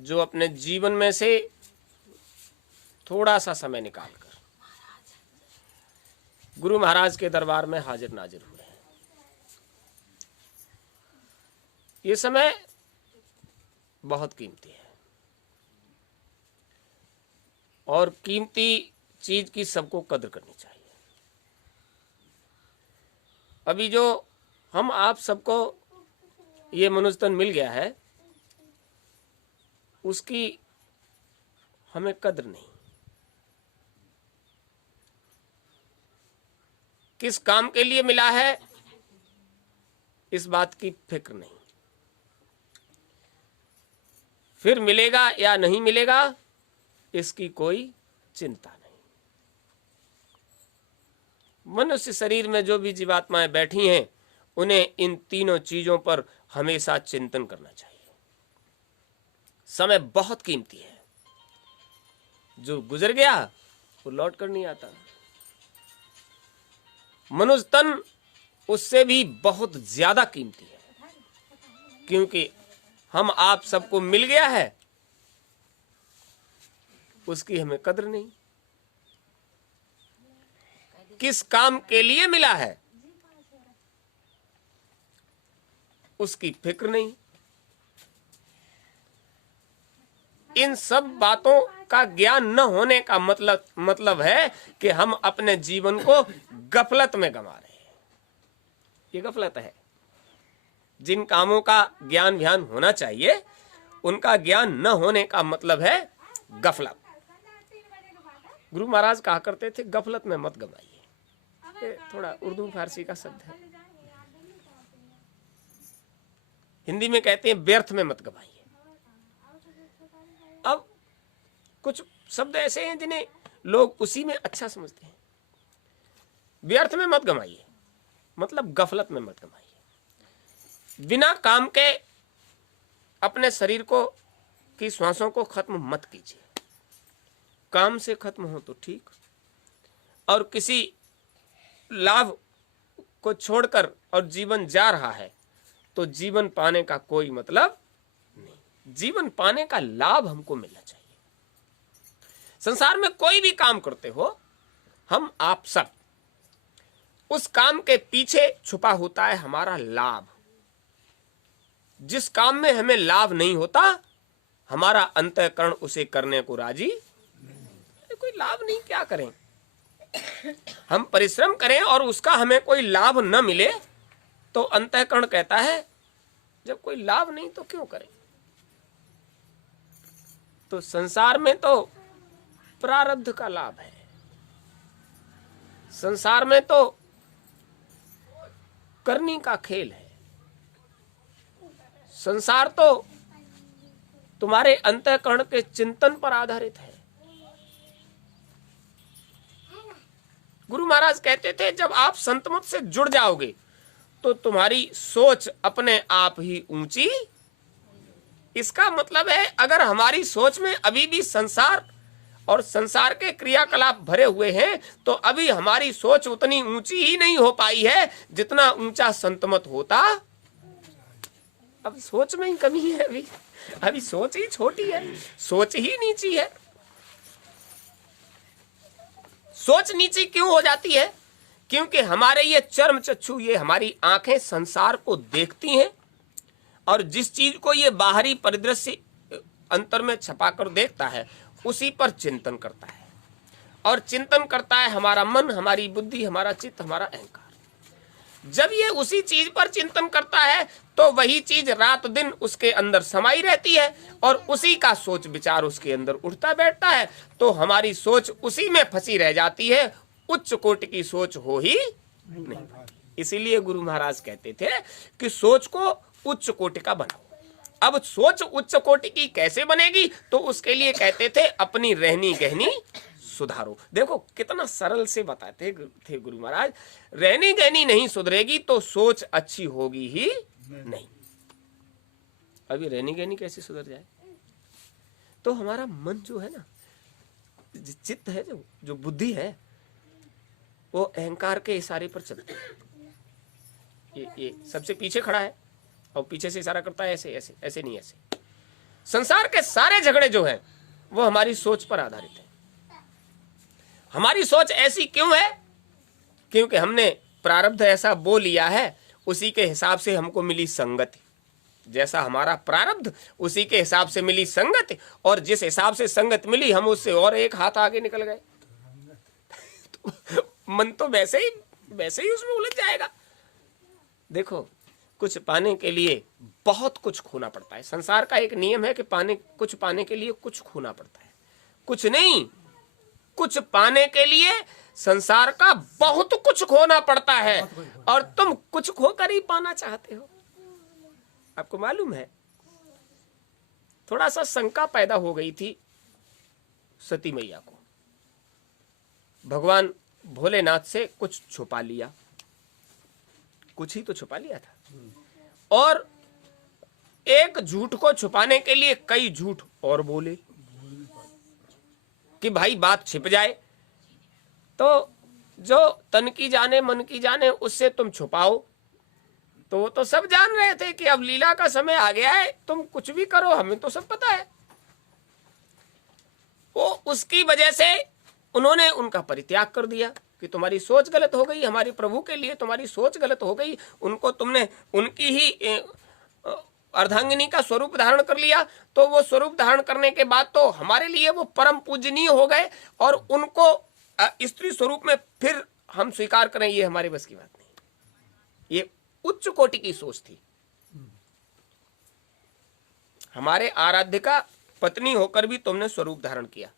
जो अपने जीवन में से थोड़ा सा समय निकालकर गुरु महाराज के दरबार में हाजिर नाजिर हुए हैं। ये समय बहुत कीमती है और कीमती चीज की सबको कद्र करनी चाहिए। अभी जो हम आप सबको ये मनुष्य तन मिल गया है, उसकी हमें कद्र नहीं। किस काम के लिए मिला है इस बात की फिक्र नहीं, फिर मिलेगा या नहीं मिलेगा इसकी कोई चिंता नहीं। मनुष्य शरीर में जो भी जीवात्माएं बैठी हैं, उन्हें इन तीनों चीजों पर हमेशा चिंतन करना चाहिए। समय बहुत कीमती है, जो गुजर गया वो लौट कर नहीं आता। मनुष्य तन उससे भी बहुत ज्यादा कीमती है, क्योंकि हम आप सबको मिल गया है, उसकी हमें कद्र नहीं। किस काम के लिए मिला है उसकी फिक्र नहीं। इन सब बातों का ज्ञान न होने का मतलब है कि हम अपने जीवन को गफलत में गंवा रहे हैं। ये गफलत है। जिन कामों का ज्ञान ध्यान होना चाहिए, उनका ज्ञान न होने का मतलब है गफलत। गुरु महाराज कहा करते थे, गफलत में मत गवाइए। ये थोड़ा उर्दू फारसी का शब्द है। हिंदी में कहते हैं व्यर्थ में मत गवाइए। अब कुछ शब्द ऐसे हैं जिन्हें लोग उसी में अच्छा समझते हैं। व्यर्थ में मत गवाइए मतलब गफलत में मत गवाइए। बिना काम के अपने शरीर को की श्वासों को खत्म मत कीजिए। काम से खत्म हो तो ठीक, और किसी लाभ को छोड़कर और जीवन जा रहा है तो जीवन पाने का कोई मतलब नहीं। जीवन पाने का लाभ हमको मिलना चाहिए। संसार में कोई भी काम करते हो, हम आप सब, उस काम के पीछे छुपा होता है हमारा लाभ। जिस काम में हमें लाभ नहीं होता, हमारा अंतःकरण उसे करने को राजी। कोई लाभ नहीं, क्या करें? हम परिश्रम करें और उसका हमें कोई लाभ न मिले तो अंतःकरण कहता है जब कोई लाभ नहीं तो क्यों करें। तो संसार में तो प्रारब्ध का लाभ है। संसार में तो करनी का खेल है। संसार तो तुम्हारे अंतःकरण के चिंतन पर आधारित है। गुरु महाराज कहते थे, जब आप संत मत से जुड़ जाओगे तो तुम्हारी सोच अपने आप ही ऊंची। इसका मतलब है, अगर हमारी सोच में अभी भी संसार और संसार के क्रियाकलाप भरे हुए हैं तो अभी हमारी सोच उतनी ऊंची ही नहीं हो पाई है जितना ऊंचा संत मत होता। अब सोच में ही कमी है। अभी सोच ही छोटी है, सोच ही नीची है। सोच नीची क्यों हो जाती है? क्योंकि हमारे ये चर्म चक्षु, ये हमारी आंखें संसार को देखती हैं, और जिस चीज को ये बाहरी परिदृश्य अंतर में छपाकर देखता है उसी पर चिंतन करता है, और चिंतन करता है हमारा मन, हमारी बुद्धि, हमारा चित्त, हमारा अहंकार। जब ये उसी चीज पर चिंतन करता है तो वही चीज रात दिन उसके अंदर समाई रहती है और उसी का सोच विचार उसके अंदर उठता बैठता है, तो हमारी सोच उसी में फंसी रह जाती है। उच्च कोटि की सोच हो ही नहीं। इसीलिए गुरु महाराज कहते थे कि सोच को उच्च कोटि का बनाओ। अब सोच उच्च कोटि की कैसे बनेगी? तो उसके लिए कहते थे अपनी रहनी गहनी सुधारो। देखो कितना सरल से बताते थे गुरु महाराज। रहनी गहनी नहीं सुधरेगी तो सोच अच्छी होगी ही नहीं। अभी रहनी गहनी कैसे सुधर जाए? तो हमारा मन जो है ना, चित्त है, जो बुद्धि है, वो अहंकार के इशारे पर चलता है। ये सबसे पीछे खड़ा है और पीछे से इशारा करता है ऐसे ऐसे, ऐसे नहीं ऐसे। संसार के सारे झगड़े जो हैं वो हमारी सोच पर आधारित है। हमारी सोच ऐसी क्यों है? क्योंकि हमने प्रारब्ध ऐसा बो लिया है, उसी के हिसाब से हमको मिली संगति। जैसा हमारा प्रारब्ध उसी के हिसाब से मिली संगति, और जिस हिसाब से संगत मिली हम उससे और एक हाथ आगे निकल गए तो मन तो वैसे ही उसमें उलझ जाएगा। देखो, कुछ पाने के लिए बहुत कुछ खोना पड़ता है। संसार का एक नियम है कि कुछ पाने के लिए कुछ खोना पड़ता है। कुछ नहीं, कुछ पाने के लिए संसार का बहुत कुछ खोना पड़ता है, और तुम कुछ खोकर ही पाना चाहते हो। आपको मालूम है, थोड़ा सा शंका पैदा हो गई थी सती मैया को। भगवान भोलेनाथ से कुछ छुपा लिया, कुछ ही तो छुपा लिया था, और एक झूठ को छुपाने के लिए कई झूठ और बोले कि भाई बात छिप जाए। तो जो तन की जाने मन की जाने उससे तुम छुपाओ। तो वो तो सब जान रहे थे कि अब लीला का समय आ गया है, तुम कुछ भी करो, हमें तो सब पता है। वो उसकी वजह से उन्होंने उनका परित्याग कर दिया कि तुम्हारी सोच गलत हो गई, हमारे प्रभु के लिए तुम्हारी सोच गलत हो गई। उनको तुमने उनकी ही अर्धांगिनी का स्वरूप धारण कर लिया, तो वो स्वरूप धारण करने के बाद तो हमारे लिए वो परम पूजनीय हो गए, और उनको स्त्री स्वरूप में फिर हम स्वीकार करें, ये हमारे बस की बात नहीं। ये उच्च कोटि की सोच थी। हमारे आराध्य का पत्नी होकर भी तुमने स्वरूप धारण किया,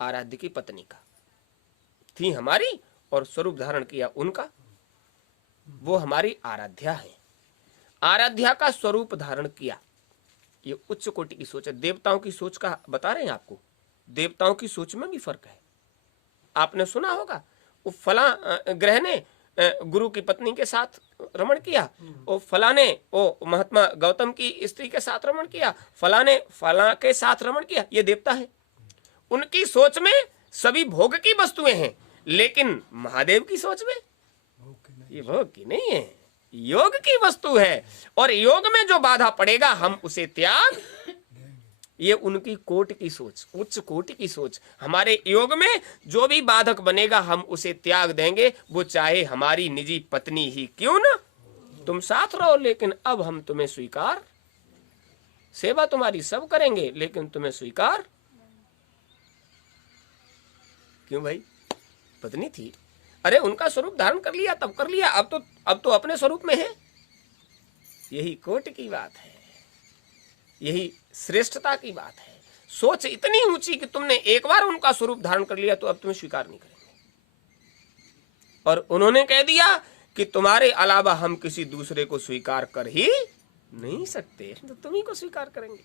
आराध्य की पत्नी का थी हमारी, और स्वरूप धारण किया उनका। वो हमारी आराध्या है, आराध्या का स्वरूप धारण किया। ये उच्च कोटि की सोच है। देवताओं की सोच का बता रहे हैं आपको, देवताओं की सोच में भी फर्क है। आपने सुना होगा, वो फला ग्रह ने गुरु की पत्नी के साथ रमण किया, और फला ने वो महात्मा गौतम की स्त्री के साथ रमण किया, फला ने फला के साथ रमण किया। ये देवता है। उनकी सोच में सभी भोग की वस्तुएं हैं, लेकिन महादेव की सोच में ये भोग की नहीं है, योग की वस्तु है। और योग में जो बाधा पड़ेगा हम उसे त्याग, ये उनकी कोटि की सोच, उच्च कोटि की सोच। हमारे योग में जो भी बाधक बनेगा हम उसे त्याग देंगे, वो चाहे हमारी निजी पत्नी ही क्यों ना। तुम साथ रहो, लेकिन अब हम तुम्हें स्वीकार, सेवा तुम्हारी सब करेंगे, लेकिन तुम्हें स्वीकार क्यों? भाई पत्नी थी, अरे उनका स्वरूप धारण कर लिया तब कर लिया, अब तो अपने स्वरूप में है। यही कोटि की बात है, यही श्रेष्ठता की बात है। सोच इतनी ऊंची कि तुमने एक बार उनका स्वरूप धारण कर लिया तो अब तुम्हें स्वीकार नहीं करेंगे। और उन्होंने कह दिया कि तुम्हारे अलावा हम किसी दूसरे को स्वीकार कर ही नहीं सकते, तो तुम्ही को स्वीकार करेंगे।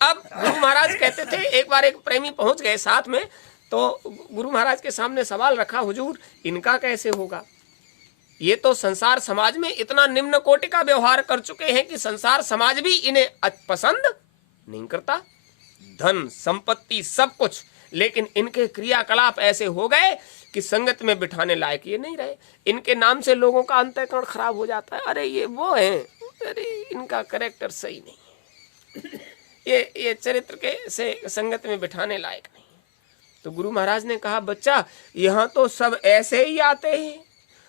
अब गुरु महाराज कहते थे, एक बार एक प्रेमी पहुंच गए साथ में, तो गुरु महाराज के सामने सवाल रखा, हुजूर इनका कैसे होगा? ये तो संसार समाज में इतना निम्न कोटि का व्यवहार कर चुके हैं कि संसार समाज भी इन्हें पसंद नहीं करता, धन संपत्ति सब कुछ, लेकिन इनके क्रियाकलाप ऐसे हो गए कि संगत में बिठाने लायक ये नहीं रहे। इनके नाम से लोगों का अंतःकरण खराब हो जाता है। अरे ये वो है, अरे इनका कैरेक्टर सही नहीं है, ये चरित्र के से संगत में बिठाने लायक नहीं। तो गुरु महाराज ने कहा, बच्चा यहाँ तो सब ऐसे ही आते हैं,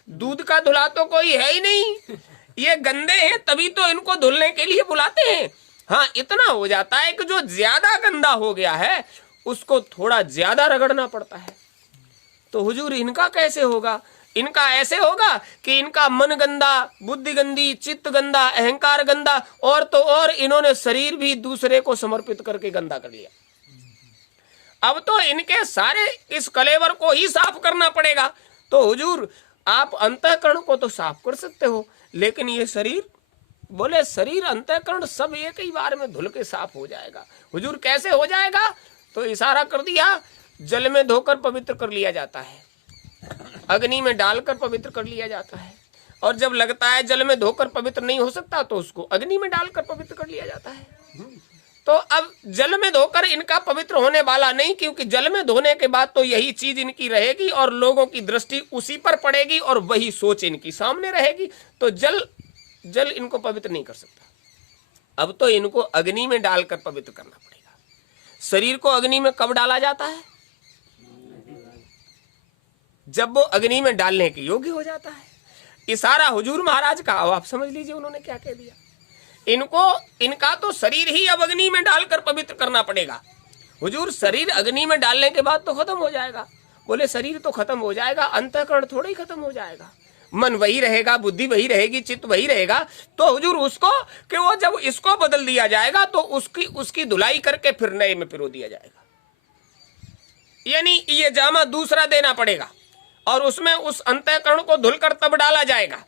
दूध का धुला तो कोई है ही नहीं, ये गंदे हैं तभी तो इनको धुलने के लिए बुलाते हैं। हाँ, इतना हो जाता है कि जो ज्यादा गंदा हो गया है उसको थोड़ा ज्यादा रगड़ना पड़ता है। तो हुजूर इनका कैसे होगा? इनका ऐसे होगा कि इनका मन गंदा, बुद्धि गंदी, चित्त गंदा, अहंकार गंदा, और तो और इन्होंने शरीर भी दूसरे को समर्पित करके गंदा कर लिया। अब तो इनके सारे इस कलेवर को ही साफ करना पड़ेगा। तो हुजूर आप अंतःकरण को तो साफ कर सकते हो, लेकिन ये शरीर, बोले शरीर अंतःकरण सब एक ही बार में धुल के साफ हो जाएगा। हुजूर कैसे हो जाएगा? तो इशारा कर दिया, जल में धोकर पवित्र कर लिया जाता है, अग्नि में डालकर पवित्र कर लिया जाता है, और जब लगता है जल में धोकर पवित्र नहीं हो सकता तो उसको अग्नि में डालकर पवित्र कर लिया जाता है। तो अब जल में धोकर इनका पवित्र होने वाला नहीं, क्योंकि जल में धोने के बाद तो यही चीज इनकी रहेगी और लोगों की दृष्टि उसी पर पड़ेगी और वही सोच इनकी सामने रहेगी। तो जल इनको पवित्र नहीं कर सकता। अब तो इनको अग्नि में डालकर पवित्र करना पड़ेगा। शरीर को अग्नि में कब डाला जाता है? जब वो अग्नि में डालने के योग्य हो जाता है। इशारा हुजूर महाराज का। अब आप समझ लीजिए उन्होंने क्या कह दिया। इनका तो शरीर ही अब अग्नि में डालकर पवित्र करना पड़ेगा। हुजूर शरीर अग्नि में डालने के बाद तो खत्म हो जाएगा। बोले शरीर तो खत्म हो जाएगा, अंतःकरण थोड़ा ही खत्म हो जाएगा। मन वही रहेगा, बुद्धि वही रहेगी, चित्त वही रहेगा। तो हुजूर उसको कि वो जब इसको बदल दिया जाएगा तो उसकी धुलाई करके फिर नए में पिरो दिया जाएगा। यानी ये जामा दूसरा देना पड़ेगा और उसमें उस अंतःकरण को धुलकर तब डाला जाएगा,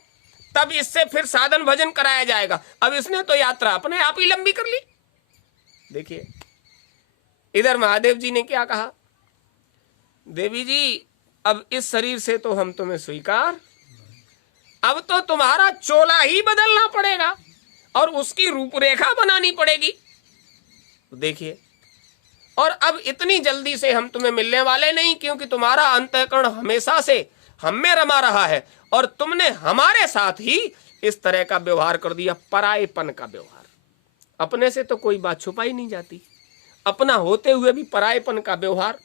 तब इससे फिर साधन भजन कराया जाएगा। अब इसने तो यात्रा अपने आप ही लंबी कर ली। देखिए इधर महादेव जी ने क्या कहा, देवी जी अब इस शरीर से तो हम तुम्हें स्वीकार, अब तो तुम्हारा चोला ही बदलना पड़ेगा और उसकी रूपरेखा बनानी पड़ेगी। देखिए, और अब इतनी जल्दी से हम तुम्हें मिलने वाले नहीं, क्योंकि तुम्हारा अंतःकरण हमेशा से हम में रमा रहा है और तुमने हमारे साथ ही इस तरह का व्यवहार कर दिया, परायेपन का व्यवहार। अपने से तो कोई बात छुपाई नहीं जाती, अपना होते हुए भी परायेपन का व्यवहार,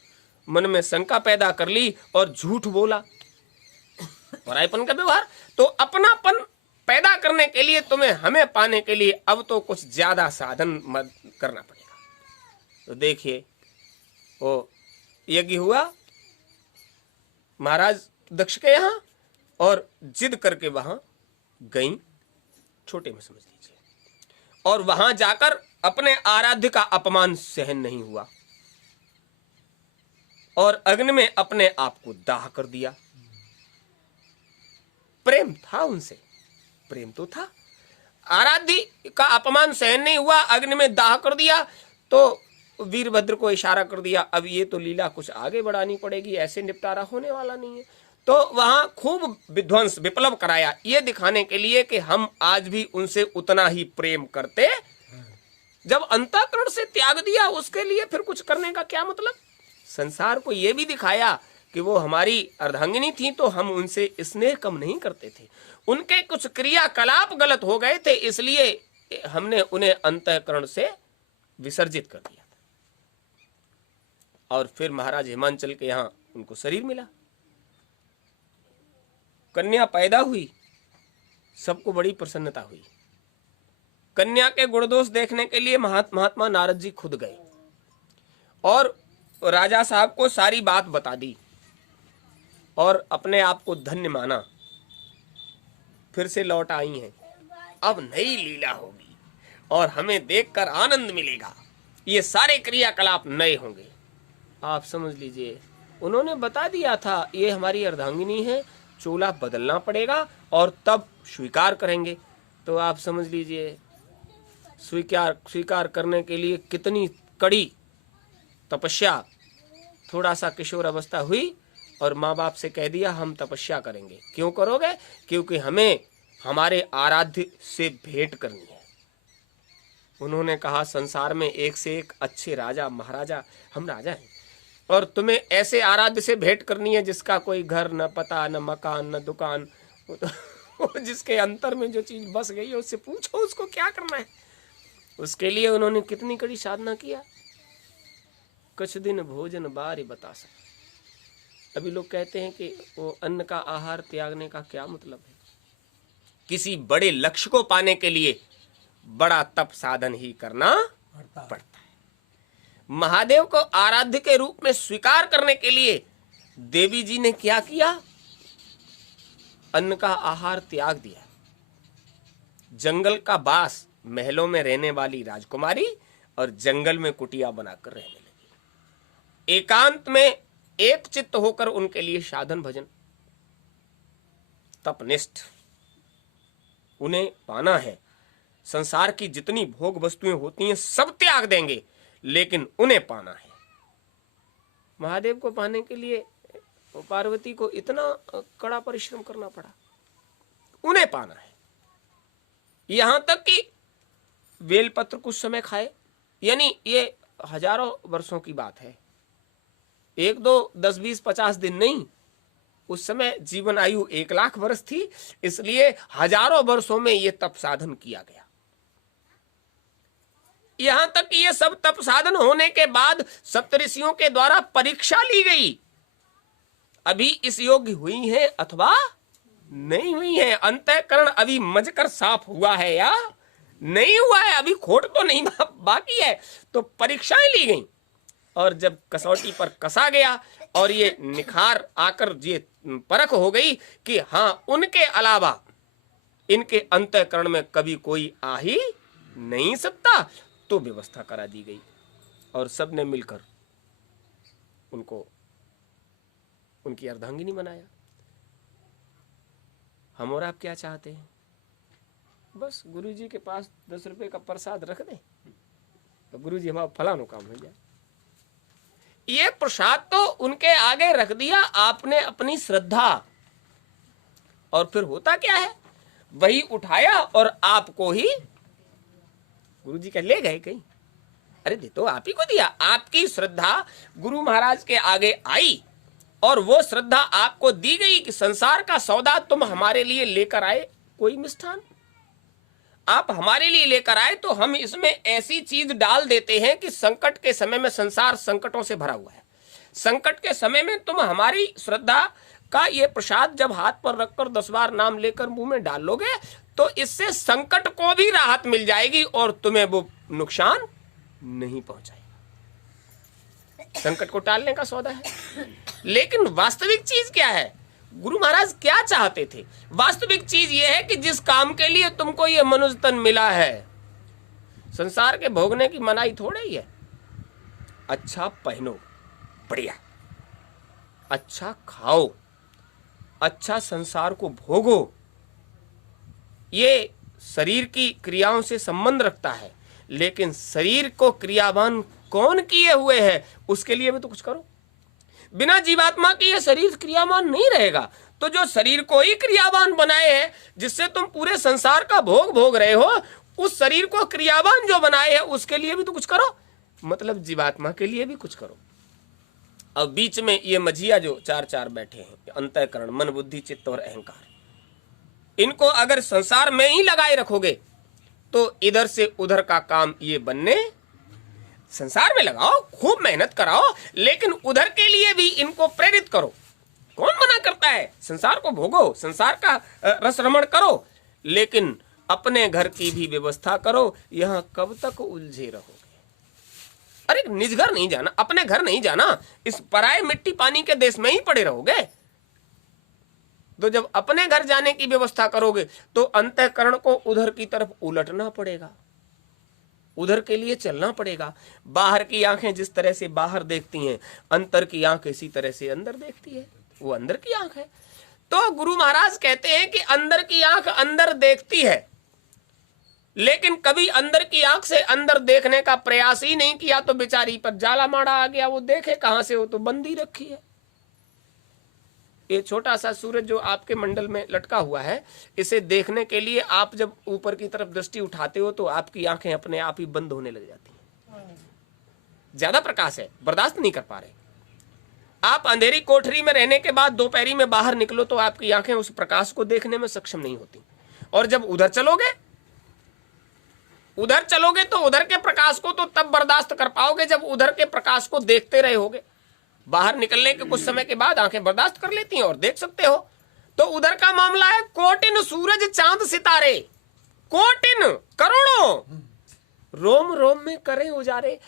मन में शंका पैदा कर ली और झूठ बोला। परायेपन का व्यवहार तो अपनापन पैदा करने के लिए, तुम्हें हमें पाने के लिए अब तो कुछ ज्यादा साधन करना पड़ेगा। तो देखिए वो यज्ञ हुआ महाराज दक्ष के यहाँ और जिद करके वहां गई, छोटे में समझ लीजिए, और वहां जाकर अपने आराध्य का अपमान सहन नहीं हुआ और अग्नि में अपने आप को दाह कर दिया। प्रेम था उनसे, प्रेम तो था, आराध्य का अपमान सहन नहीं हुआ, अग्नि में दाह कर दिया। तो वीरभद्र को इशारा कर दिया, अब ये तो लीला कुछ आगे बढ़ानी पड़ेगी, ऐसे निपटारा होने वाला नहीं है। तो वहां खूब विध्वंस विप्लव कराया, ये दिखाने के लिए कि हम आज भी उनसे उतना ही प्रेम करते। जब अंतःकरण से त्याग दिया उसके लिए फिर कुछ करने का क्या मतलब। संसार को ये भी दिखाया कि वो हमारी अर्धांगिनी थी तो हम उनसे स्नेह कम नहीं करते थे, उनके कुछ क्रियाकलाप गलत हो गए थे, इसलिए हमने उन्हें अंतःकरण से विसर्जित कर दिया था। और फिर महाराज हिमांचल के यहाँ उनको शरीर मिला, कन्या पैदा हुई, सबको बड़ी प्रसन्नता हुई। कन्या के गुण दोष देखने के लिए महात्मा नारद जी खुद गए और राजा साहब को सारी बात बता दी और अपने आप को धन्य माना। फिर से लौट आई हैं, अब नई लीला होगी और हमें देखकर आनंद मिलेगा, ये सारे क्रियाकलाप नए होंगे। आप समझ लीजिए उन्होंने बता दिया था ये हमारी अर्धांगिनी है, चोला बदलना पड़ेगा और तब स्वीकार करेंगे। तो आप समझ लीजिए स्वीकार करने के लिए कितनी कड़ी तपस्या। थोड़ा सा किशोर अवस्था हुई और माँ बाप से कह दिया हम तपस्या करेंगे। क्यों करोगे? क्योंकि हमें हमारे आराध्य से भेंट करनी है। उन्होंने कहा संसार में एक से एक अच्छे राजा महाराजा, हम राजा हैं, और तुम्हें ऐसे आराध्य से भेंट करनी है जिसका कोई घर न पता न मकान न दुकान, जिसके अंतर में जो चीज बस गई है उससे पूछो उसको क्या करना है। उसके लिए उन्होंने कितनी कड़ी साधना किया। कुछ दिन भोजन बारी बता सक। अभी लोग कहते हैं कि वो अन्न का आहार त्यागने का क्या मतलब है। किसी बड़े लक्ष्य को पाने के लिए बड़ा तप साधन ही करना पड़ता है। महादेव को आराध्य के रूप में स्वीकार करने के लिए देवी जी ने क्या किया? अन्न का आहार त्याग दिया। जंगल का बास, महलों में रहने वाली राजकुमारी और जंगल में कुटिया बनाकर रहने लगी। एकांत में एक चित्त होकर उनके लिए साधन भजन, तपनिष्ठ। उन्हें पाना है, संसार की जितनी भोग वस्तुएं होती हैं सब त्याग देंगे, लेकिन उन्हें पाना है। महादेव को पाने के लिए पार्वती को इतना कड़ा परिश्रम करना पड़ा, उन्हें पाना है। यहां तक कि बेलपत्र कुछ समय खाए, यानी ये हजारों वर्षों की बात है, 1 2 10 20 50 दिन नहीं। उस समय जीवन आयु 1 लाख वर्ष थी, इसलिए हजारों वर्षों में ये तप साधन किया गया। यहां तक कि ये सब तप साधन होने के बाद सप्तऋषियों के द्वारा परीक्षा ली गई, अभी इस योग्य हुई है अथवा नहीं हुई है, अंतःकरण अभी मजकर साफ हुआ है या नहीं हुआ है, अभी खोट तो नहीं बाकी है। तो परीक्षाएं ली गई और जब कसौटी पर कसा गया और ये निखार आकर ये परख हो गई कि हाँ उनके अलावा इनके अंतःकरण में कभी कोई आ ही नहीं सकता, तो व्यवस्था करा दी गई और सबने मिलकर उनको उनकी अर्धांगिनी बनाया। हम और आप क्या चाहते हैं? बस गुरुजी के पास 10 रुपए का प्रसाद रख दे तो गुरुजी हमारा फलानो काम हो जाए। ये प्रसाद तो उनके आगे रख दिया आपने अपनी श्रद्धा, और फिर होता क्या है, वही उठाया और आपको ही गुरुजी का ले गए कहीं। अरे दे तो आप ही को दिया, आपकी श्रद्धा गुरु महाराज के आगे आई और वो श्रद्धा आपको दी गई कि संसार का सौदा तुम हमारे लिए लेकर आए, कोई मिष्ठान आप हमारे लिए लेकर आए, तो हम इसमें ऐसी चीज डाल देते हैं कि संकट के समय में, संसार संकटों से भरा हुआ है, संकट के समय में तुम हमारी श्रद्धा का ये प्रसाद जब हाथ पर रखकर 10 बार नाम लेकर मुंह में डाल लोगे तो इससे संकट को भी राहत मिल जाएगी और तुम्हें वो नुकसान नहीं पहुंचाएगा। संकट को टालने का सौदा है। लेकिन वास्तविक चीज क्या है? गुरु महाराज क्या चाहते थे? वास्तविक चीज ये है कि जिस काम के लिए तुमको ये मनुष्य तन मिला है, संसार के भोगने की मनाही थोड़े ही है। अच्छा पहनो, बढ़िया, अच्छा खाओ, अच्छा संसार को भोगो, ये शरीर की क्रियाओं से संबंध रखता है, लेकिन शरीर को क्रियावान कौन किए हुए है उसके लिए भी तो कुछ करो। बिना जीवात्मा के ये शरीर क्रियावान नहीं रहेगा। तो जो शरीर को ही क्रियावान बनाए हैं, जिससे तुम पूरे संसार का भोग भोग रहे हो, उस शरीर को क्रियावान जो बनाए हैं उसके लिए भी तो कुछ करो, मतलब जीवात्मा के लिए भी कुछ करो। अब बीच में ये मझिया जो चार बैठे हैं, अंतःकरण, मन, बुद्धि, चित्त और अहंकार, इनको अगर संसार में ही लगाए रखोगे तो इधर से उधर का काम ये बनने, संसार में लगाओ, खूब मेहनत कराओ, लेकिन उधर के लिए भी इनको प्रेरित करो। कौन मना करता है? संसार को भोगो, संसार का रस रमण करो, लेकिन अपने घर की भी व्यवस्था करो। यहां कब तक उलझे रहोगे? अरे निज घर नहीं जाना, अपने घर नहीं जाना, इस पराये मिट्टी पानी के देश में ही पड़े रहोगे। तो जब अपने घर जाने की व्यवस्था करोगे तो अंतःकरण को उधर की तरफ उलटना पड़ेगा, उधर के लिए चलना पड़ेगा। बाहर की आंखें जिस तरह से बाहर देखती हैं, अंतर की आंख इसी तरह से अंदर देखती है, वो अंदर की आंख है। तो गुरु महाराज कहते हैं कि अंदर की आंख अंदर देखती है, लेकिन कभी अंदर की आंख से अंदर देखने का प्रयास ही नहीं किया तो बेचारी पर जाला माड़ा आ गया, वो देखे कहां से, वो तो बंदी रखी है। ये छोटा सा सूरज जो आपके मंडल में लटका हुआ है, इसे देखने के लिए आप जब ऊपर की तरफ दृष्टि उठाते हो तो आपकी आंखें अपने आप ही बंद होने लग जाती हैं। ज्यादा प्रकाश है, बर्दाश्त नहीं कर पा रहे। आप अंधेरी कोठरी में रहने के बाद दोपहरी में बाहर निकलो तो आपकी आंखें उस प्रकाश को देखने में सक्षम नहीं होती। और जब उधर चलोगे तो उधर के प्रकाश को तो तब बर्दाश्त कर पाओगे जब उधर के प्रकाश को देखते रहे होगे। बाहर निकलने के कुछ समय के बाद आंखें बर्दाश्त कर लेती हैं और देख सकते हो। तो उधर का मामला है कोटिन सूरज चांद सितारे, कोटिन करोड़ों, रोम रोम में करें उजारे।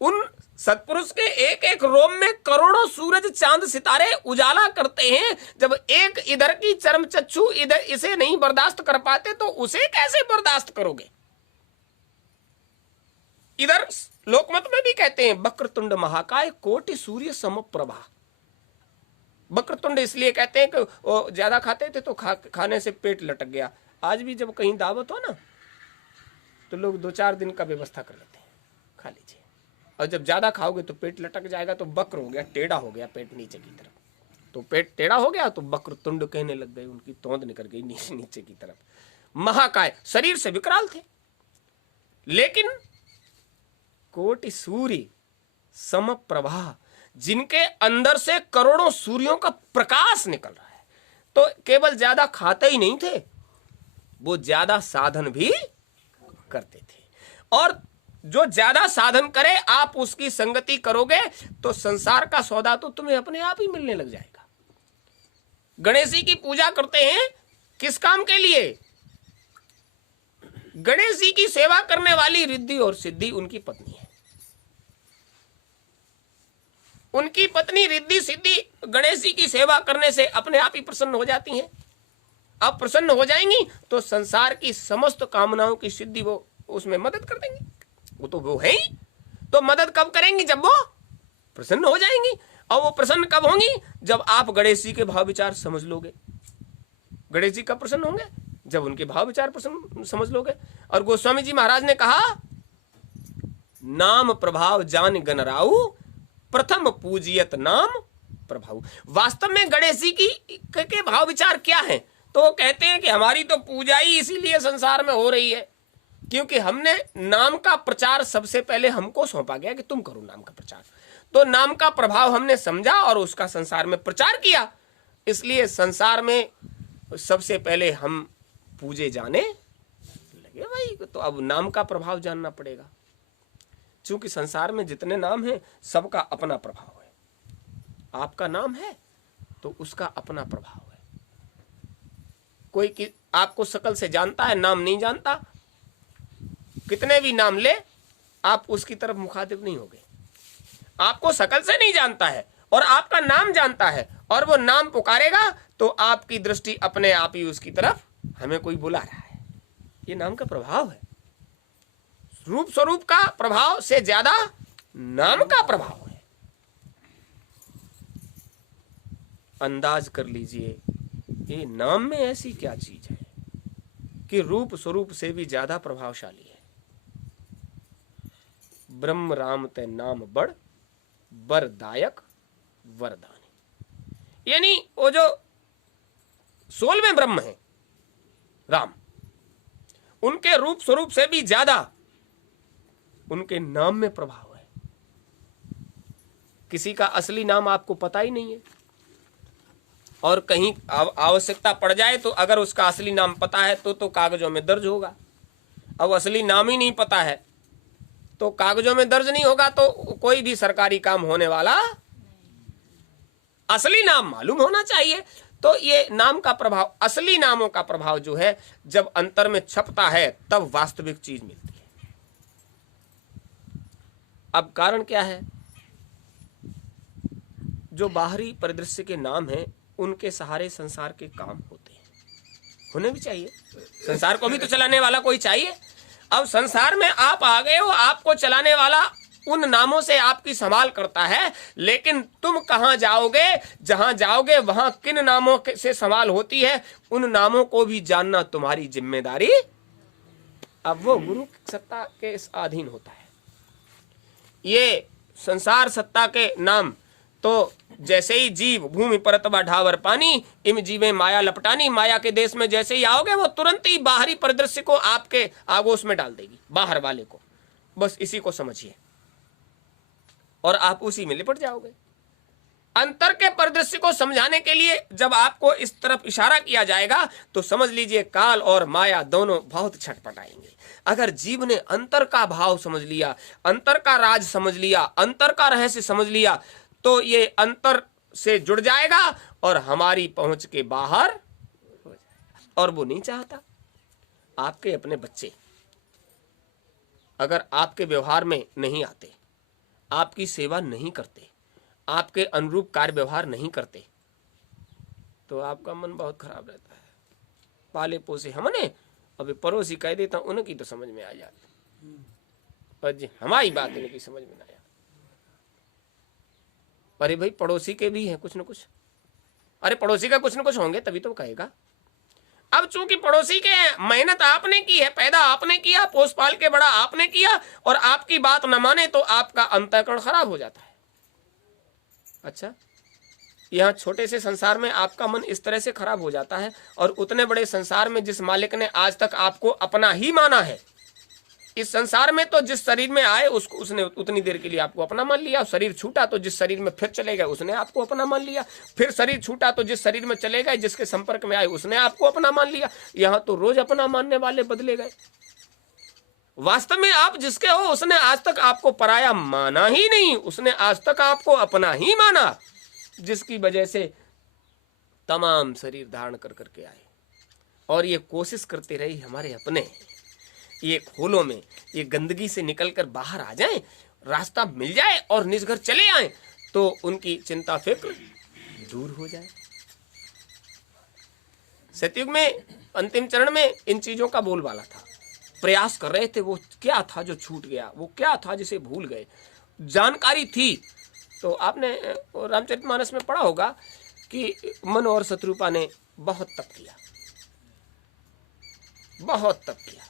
उन सत्पुरुष के एक एक रोम में करोड़ों सूरज चांद सितारे उजाला करते हैं। जब एक इधर की चर्म चक्षु इधर इसे नहीं बर्दाश्त कर पाते तो उसे कैसे बर्दाश्त करोगे? इधर लोकमत में भी कहते हैं वक्रतुंड महाकाय कोटि सूर्य समप्रभा। वक्रतुंड इसलिए कहते हैं कि वो ज्यादा खाते थे तो खाने से पेट लटक गया। आज भी जब कहीं दावत हो ना तो लोग 2-4 दिन का व्यवस्था कर लेते हैं, खा लीजिए, और जब ज्यादा खाओगे तो पेट लटक जाएगा, तो वक्र हो गया, टेढ़ा हो गया पेट नीचे की तरफ। तो पेट टेढ़ा हो गया तो वक्रतुंड कहने लग गए, उनकी तोंद निकल गई नीचे की तरफ। महाकाय शरीर से विकराल थे, लेकिन कोटि सूर्य समप्रभा, जिनके अंदर से करोड़ों सूर्यों का प्रकाश निकल रहा है। तो केवल ज्यादा खाते ही नहीं थे, वो ज्यादा साधन भी करते थे। और जो ज्यादा साधन करे आप उसकी संगति करोगे तो संसार का सौदा तो तुम्हें अपने आप ही मिलने लग जाएगा। गणेश जी की पूजा करते हैं किस काम के लिए? गणेश जी की सेवा करने वाली रिद्धि और सिद्धि उनकी पत्नी है। उनकी पत्नी रिद्धि सिद्धि गणेश जी की सेवा करने से अपने आप ही प्रसन्न हो जाती हैं। अब प्रसन्न हो जाएंगी तो संसार की समस्त कामनाओं की सिद्धि वो उसमें मदद कर देंगी। वो तो वो है ही। तो मदद कब करेंगी? जब वो प्रसन्न हो जाएंगी। और वो प्रसन्न कब होंगी? जब आप गणेश जी के भाव विचार समझ लोगे। गणेश जी कब प्रसन्न होंगे? जब उनके भाव विचार प्रसन्न समझ लोगे। और गोस्वामी जी महाराज ने कहा, नाम प्रभाव जान गणराऊ, प्रथम पूजियत नाम प्रभाव। वास्तव में गणेश जी के भाव विचार क्या है? तो वो कहते हैं कि हमारी तो पूजा ही इसीलिए संसार में हो रही है क्योंकि हमने नाम का प्रचार सबसे पहले हमको सौंपा गया कि तुम करो नाम का प्रचार। तो नाम का प्रभाव हमने समझा और उसका संसार में प्रचार किया। इसलिए संसार में सबसे पहले हम पूजे जाने लगे भाई। तो अब नाम का प्रभाव जानना पड़ेगा। क्योंकि संसार में जितने नाम हैं सबका अपना प्रभाव है। आपका नाम है तो उसका अपना प्रभाव है। कोई आपको शकल से जानता है, नाम नहीं जानता, कितने भी नाम ले आप उसकी तरफ मुखातिब नहीं होगे। आपको शकल से नहीं जानता है और आपका नाम जानता है और वो नाम पुकारेगा तो आपकी दृष्टि अपने आप ही उसकी तरफ, हमें कोई बुला रहा है। ये नाम का प्रभाव है। रूप स्वरूप का प्रभाव से ज्यादा नाम का प्रभाव है। अंदाज कर लीजिए, ये नाम में ऐसी क्या चीज है कि रूप स्वरूप से भी ज्यादा प्रभावशाली है। ब्रह्म राम ते नाम बड़, वरदायक वरदानी। यानी वो जो 16वें ब्रह्म है राम, उनके रूप स्वरूप से भी ज्यादा उनके नाम में प्रभाव है। किसी का असली नाम आपको पता ही नहीं है और कहीं आवश्यकता पड़ जाए तो अगर उसका असली नाम पता है तो कागजों में दर्ज होगा। अब असली नाम ही नहीं पता है तो कागजों में दर्ज नहीं होगा तो कोई भी सरकारी काम होने वाला, असली नाम मालूम होना चाहिए। तो ये नाम का प्रभाव, असली नामों का प्रभाव जो है जब अंतर में छपता है तब वास्तविक चीज मिलती है। अब कारण क्या है? जो बाहरी परिदृश्य के नाम हैं उनके सहारे संसार के काम होते हैं, होने भी चाहिए। संसार को भी तो चलाने वाला कोई चाहिए। अब संसार में आप आ गए हो, आपको चलाने वाला उन नामों से आपकी संभाल करता है, लेकिन तुम कहां जाओगे? जहां जाओगे वहां किन नामों से संभाल होती है, उन नामों को भी जानना तुम्हारी जिम्मेदारी। अब वो गुरु सत्ता के अधीन होता है। ये संसार सत्ता के नाम तो जैसे ही जीव भूमि परतवा ढावर पानी, इम जीवे माया लपटानी। माया के देश में जैसे ही आओगे वो तुरंत ही बाहरी परिदृश्य को आपके आगोश में डाल देगी, बाहर वाले को। बस इसी को समझिए और आप उसी में लिपट जाओगे। अंतर के परिदृश्य को समझाने के लिए जब आपको इस तरफ इशारा किया जाएगा तो समझ लीजिए काल और माया दोनों बहुत छटपटाएंगे। अगर जीव ने अंतर का भाव समझ लिया, अंतर का राज समझ लिया, अंतर का रहस्य समझ लिया तो ये अंतर से जुड़ जाएगा और हमारी पहुंच के बाहर हो जाएगा। और वो नहीं चाहता। आपके अपने बच्चे अगर आपके व्यवहार में नहीं आते, आपकी सेवा नहीं करते, आपके अनुरूप कार्य व्यवहार नहीं करते तो आपका मन बहुत खराब रहता है। पाले पोसे हमने, अभी पड़ोसी कह देता उनकी तो समझ में आ जाती, पर जी हमारी बात इनकी समझ में ना आया। अरे भाई पड़ोसी के भी हैं कुछ न कुछ, अरे पड़ोसी का कुछ न कुछ होंगे तभी तो कहेगा। अब चूंकि पड़ोसी के मेहनत आपने की है, पैदा आपने किया, पोस पाल के बड़ा आपने किया और आपकी बात न माने तो आपका अंतःकरण खराब हो जाता है। अच्छा, यहाँ छोटे से संसार में आपका मन इस तरह से खराब हो जाता है और उतने बड़े संसार में जिस मालिक ने आज तक आपको अपना ही माना है, इस संसार में तो जिस शरीर में आए उसने उतनी देर के लिए आपको अपना मान लिया। शरीर छूटा तो जिस शरीर में फिर चले गए उसने आपको अपना मान लिया। फिर शरीर छूटा तो जिस शरीर में चले गए, जिसके संपर्क में आए उसने आपको अपना मान लिया। यहाँ तो रोज अपना मानने वाले बदले गए। वास्तव में आप जिसके हो उसने आज तक आपको पराया माना ही नहीं, उसने आज तक आपको अपना ही माना, जिसकी वजह से तमाम शरीर धारण कर करके आए और ये कोशिश करते रहे हमारे अपने ये खोलों में ये गंदगी से निकलकर बाहर आ जाएं, रास्ता मिल जाए और निज घर चले आएं, तो उनकी चिंता फिक्र दूर हो जाए। सतयुग में अंतिम चरण में इन चीजों का बोलबाला था, प्रयास कर रहे थे। वो क्या था जो छूट गया, वो क्या था जिसे भूल गए? जानकारी थी तो आपने रामचरितमानस में पढ़ा होगा कि मनु और शत्रुपा ने बहुत तप किया, बहुत तप किया।